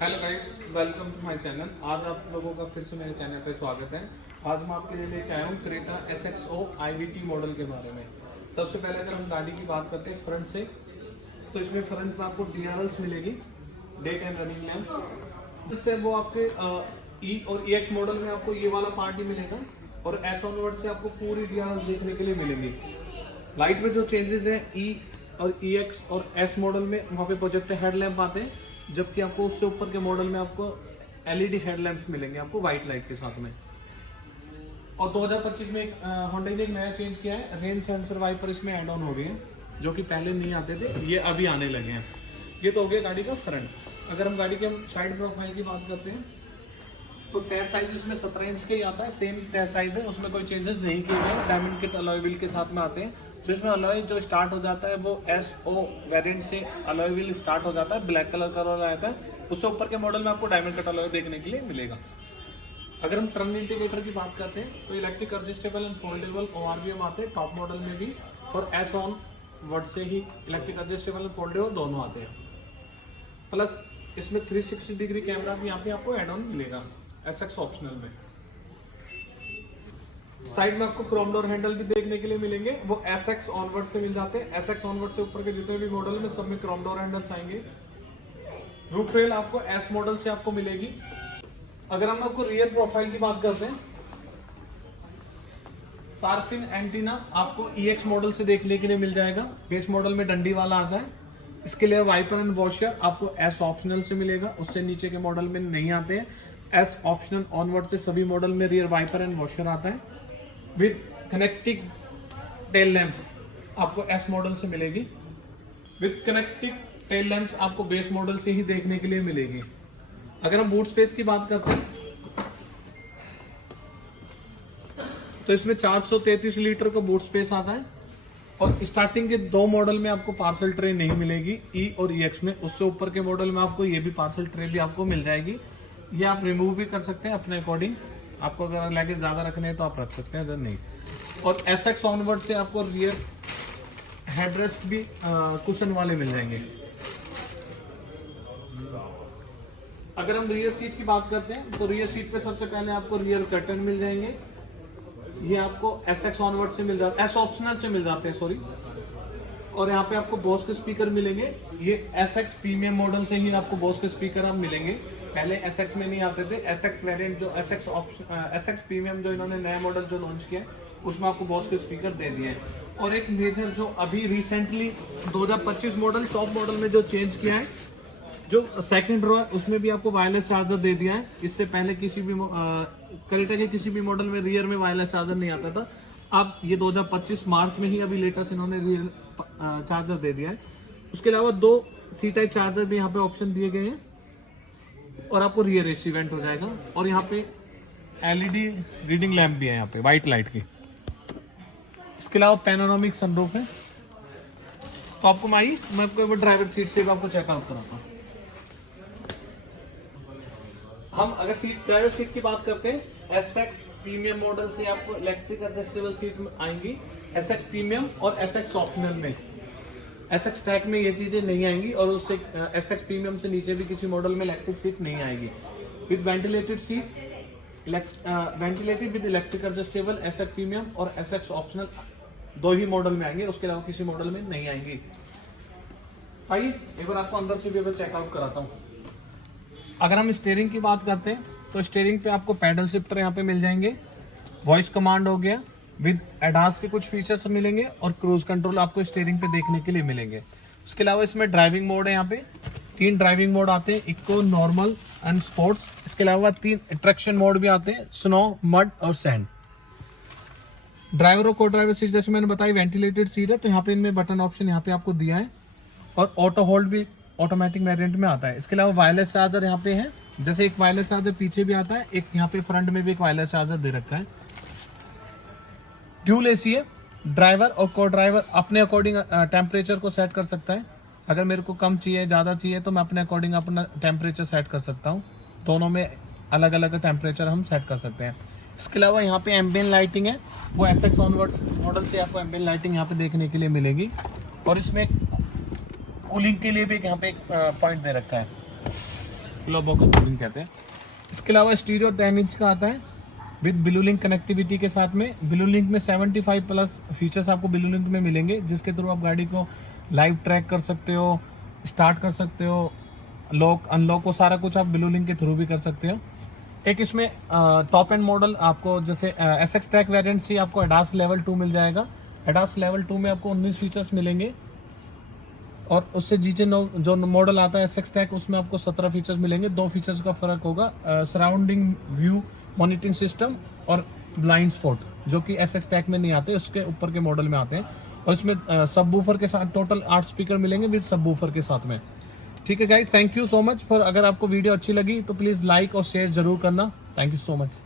Hello guys, welcome to my channel. आज आप लोगों का फिर से मेरे चैनल पे स्वागत है। आज मैं आपके लिए लेके आया हूँ क्रेटा SXO IVT मॉडल के बारे में। सबसे पहले अगर हम गाड़ी की बात करते हैं फ्रंट से, तो इसमें फ्रंट में आपको DRLs मिलेगी, डे टाइम रनिंग लैंप। इससे वो आपके E और EX मॉडल में आपको ये वाला पार्ट ही मिलेगा, और S ऑनवर्ड से आपको पूरी DRLs देखने के लिए मिलेंगी। लाइट में जो चेंजेस हैं E और EX और S मॉडल में, वहाँ पे प्रोजेक्टर हेडलैम्प आते हैं, जबकि आपको उससे ऊपर के मॉडल में आपको LED हेडलैम्प मिलेंगे आपको व्हाइट लाइट के साथ में। और 2025 में होंडा ने एक नया चेंज किया है, रेन सेंसर वाइपर इसमें ऐड ऑन हो गए हैं, जो कि पहले नहीं आते थे, ये अभी आने लगे हैं। ये तो हो गया गाड़ी का फ्रंट। अगर हम गाड़ी के साइड प्रोफाइल की बात करते हैं, तो टायर साइज इसमें 17 इंच के ही आता है, सेम टायर साइज है, उसमें कोई चेंजेस नहीं किए गए। डायमंड किट अलॉय व्हील के साथ में आते हैं। जो इसमें अलॉय जो स्टार्ट हो जाता है वो SO वेरिएंट से अलॉय व्हील स्टार्ट हो जाता है, ब्लैक कलर का अलॉय आता है। उससे ऊपर के मॉडल में आपको डायमंड कट अलॉय देखने के लिए मिलेगा। अगर हम टर्न इंडिकेटर की बात करते हैं, तो electric adjustable and foldable ORVM आते हैं टॉप मॉडल में भी, और S ऑन वर्ड से ही इलेक्ट्रिक एडजस्टेबल एंड फोल्डेबल दोनों आते हैं। प्लस इसमें 360 डिग्री कैमरा भी यहाँ पे आपको एड ऑन मिलेगा SX ऑप्शनल में। साइड में आपको क्रोम डोर हैंडल भी देखने के लिए मिलेंगे, वो SX ऑनवर्ड से मिल जाते हैं। SX ऑनवर्ड से ऊपर के जितने भी मॉडल में सब में क्रोम डोर हैंडल्स आएंगे। रूफ रेल आपको S मॉडल से आपको मिलेगी। अगर हम आपको रियर प्रोफाइल की बात करते हैं, सार्फिन एंटीना आपको EX मॉडल से देखने के लिए मिल जाएगा। बेस मॉडल में डंडी वाला आता है। इसके लिए वाइपर एंड वॉशर आपको S ऑप्शनल से मिलेगा, उससे नीचे के मॉडल में नहीं आते हैं। S ऑप्शनल ऑनवर्ड से सभी मॉडल में रियर वाइपर एंड वॉशर आता है। विद कनेक्टिंग टेल लैंप आपको S मॉडल से मिलेगी। विद कनेक्टिंग टेल लैंप्स आपको बेस मॉडल से ही देखने के लिए मिलेगी। अगर हम बूट स्पेस की बात करते हैं, तो इसमें 433 लीटर का बूट स्पेस आता है, और स्टार्टिंग के 2 मॉडल में आपको पार्सल ट्रे नहीं मिलेगी, E और EX में। उससे ऊपर के मॉडल में आपको ये भी पार्सल ट्रे भी आपको मिल जाएगी। ये आप रिमूव भी कर सकते हैं अपने अकॉर्डिंग। आपको अगर लगेज ज्यादा रखने हैं तो आप रख सकते हैं, अगर नहीं। और SX ऑनवर्ड से आपको रियर हेडरेस्ट भी कुशन वाले मिल जाएंगे। अगर हम रियर सीट की बात करते हैं, तो रियर सीट पे सबसे पहले आपको रियर कर्टन मिल जाएंगे। ये आपको SX ऑनवर्ड से मिल जाते हैं, S ऑप्शनल से मिल जाते हैं, सॉरी। और यहाँ पे आपको बोस के स्पीकर मिलेंगे। ये SX प्रीमियम मॉडल से ही आपको बोस के स्पीकर आप मिलेंगे, पहले SX में नहीं आते थे। SX वेरिएंट जो SX प्रीमियम जो इन्होंने नया मॉडल जो लॉन्च किया है, उसमें आपको बोस के स्पीकर दे दिए हैं। और एक मेजर जो अभी रिसेंटली 2025 मॉडल टॉप मॉडल में जो चेंज किया है, जो सेकंड रो है, उसमें भी आपको वायरलेस चार्जर दे दिया है। इससे पहले किसी भी क्रेटा के किसी भी मॉडल में रियर में वायरलेस चार्जर नहीं आता था। अब ये 2025 मार्च में ही अभी लेटेस्ट इन्होंने रियर चार्जर दे दिया है। उसके अलावा 2 C टाइप चार्जर भी यहाँ पे ऑप्शन दिए गए हैं, और आपको रियर AC वेंट हो जाएगा। और यहाँ पे LED रीडिंग लैंप भी है यहाँ पे व्हाइट लाइट की। इसके अलावा पैनोरामिक सनरूफ है। तो आपको मैं आपको एक बार ड्राइवर सीट से आपको चेकआउट कराता हूँ। हम अगर ड्राइवर सीट की बात करते हैं, SX प्रीमियम मॉडल से आपको इलेक्ट्रिक एडजस्टेबल सीट आएंगी, SX प्रीमियम और SX ऑप्शनल में। SX ट्रैक में ये चीजें नहीं आएंगी, और उससे SX प्रीमियम से नीचे भी किसी मॉडल में इलेक्ट्रिक सीट नहीं आएगी। With ventilated seat, ventilated with electric adjustable SX premium और SX ऑप्शनल 2 ही मॉडल में आएंगे, उसके अलावा किसी मॉडल में नहीं आएंगी। आइए एक बार आपको अंदर से भी चेकआउट कराता हूँ। अगर हम स्टीयरिंग की बात करते हैं, तो स्टीयरिंग पे आपको पैडल शिफ्टर यहाँ पे मिल जाएंगे, वॉइस कमांड हो गया, विद एडास के कुछ फीचर्स मिलेंगे, और क्रूज कंट्रोल आपको स्टीयरिंग पे देखने के लिए मिलेंगे। उसके अलावा इसमें ड्राइविंग मोड है, यहाँ पे 3 ड्राइविंग मोड आते हैं, इको, नॉर्मल एंड स्पोर्ट्स। इसके अलावा 3 ट्रैक्शन मोड भी आते हैं, स्नो, मड और सैंड। ड्राइवर और को ड्राइवर सीट जैसे मैंने बताई वेंटिलेटेड सीट है, तो यहाँ पे इनमें बटन ऑप्शन यहाँ पे आपको दिया है, और ऑटो होल्ड भी ऑटोमेटिक वेरिएंट में आता है। इसके अलावा वायरलेस चार्जर यहाँ पे है, जैसे एक वायरलेस चार्जर पीछे भी आता है, एक यहाँ पे फ्रंट में भी एक वायरलेस चार्जर दे रखा है। ड्यूल AC है। ड्राइवर और को ड्राइवर अपने अकॉर्डिंग टेम्परेचर को सेट कर सकता है। अगर मेरे को कम चाहिए, ज्यादा चाहिए, तो मैं अपने अकॉर्डिंग अपना टेम्परेचर सेट कर सकता हूँ। दोनों में अलग अलग टेम्परेचर हम सेट कर सकते हैं। इसके अलावा यहाँ पे एम्बियंट लाइटिंग है, वो SX ऑनवर्ड्स मॉडल से आपको एम्बियंट लाइटिंग यहाँ पे देखने के लिए मिलेगी। और इसमें कूलिंग के लिए भी यहाँ पे एक पॉइंट दे रखा है। ग्लोव बॉक्स कूलिंग कहते हैं। इसके अलावा स्टीरियो 10 इंच का आता है विद ब्लू लिंक कनेक्टिविटी के साथ में। ब्लू लिंक में 75 प्लस फीचर्स आपको ब्लू लिंक में मिलेंगे, जिसके थ्रू आप गाड़ी को लाइव ट्रैक कर सकते हो, स्टार्ट कर सकते हो, लॉक अनलॉक को सारा कुछ आप ब्लू लिंक के थ्रू भी कर सकते हो। एक इसमें टॉप एंड मॉडल आपको जैसे SX टैक वेरिएंट से आपको एडास लेवल 2 मिल जाएगा। एडास लेवल 2 में आपको 19 फीचर्स मिलेंगे और उससे जीचे जो मॉडल आता है SX टैक उसमें आपको 17 फीचर्स मिलेंगे। 2 फीचर्स का फर्क होगा, सराउंडिंग व्यू मॉनिटरिंग सिस्टम और ब्लाइंड स्पॉट, जो कि SX टैक में नहीं आते, उसके ऊपर के मॉडल में आते हैं। और इसमें सबवूफर के साथ टोटल 8 स्पीकर मिलेंगे विद सबवूफर के साथ में। ठीक है guys, thank you so much for. अगर आपको वीडियो अच्छी लगी तो प्लीज़ लाइक और शेयर जरूर करना। Thank you so much.